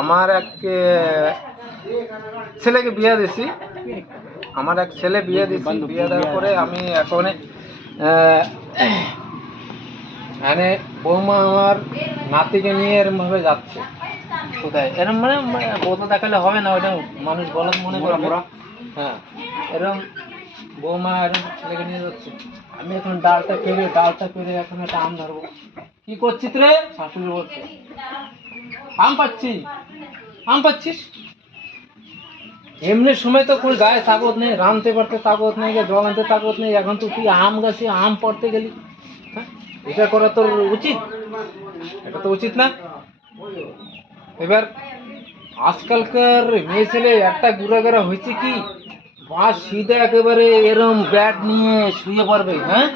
আমার এক ছেলেকে বিয়ে দিছি, আমার এক ছেলে বিয়ে দিছি। বিয়ে দেওয়ার পরে আমি এখন মানে বৌমা আমার নাতিকে নিয়ে এরম ভাবে যাচ্ছে কোথায়, এরম মানে বোধ দেখালে হবে না, ওইটা মানুষ গলত মনে করবে। হ্যাঁ, এরম বৌমা এরম ছেলেকে নিয়ে যাচ্ছে। আমি এখন ডালটা পেরে এখন একটা আম ধরবো। কি করছিস রে? শাশুড়ি বলছে আম পাচ্ছিস। এমনি সময় তো কোনো গায়ে তাকত নেই, রাঁধতে পারতে তাকত নেই, জল আনতে তাকত নেই, এখন তো তুই আম গাছে আম পড়তে গেলি। হ্যাঁ, এটা করা তোর উচিত? এটা তো উচিত না। এবার আজকালকার মেয়ে ছেলে একটা গুড়াগাড়া হয়েছে কি, বাস সিধা একেবারে এরম ব্যাট নিয়ে শুয়ে পড়বে। হ্যাঁ,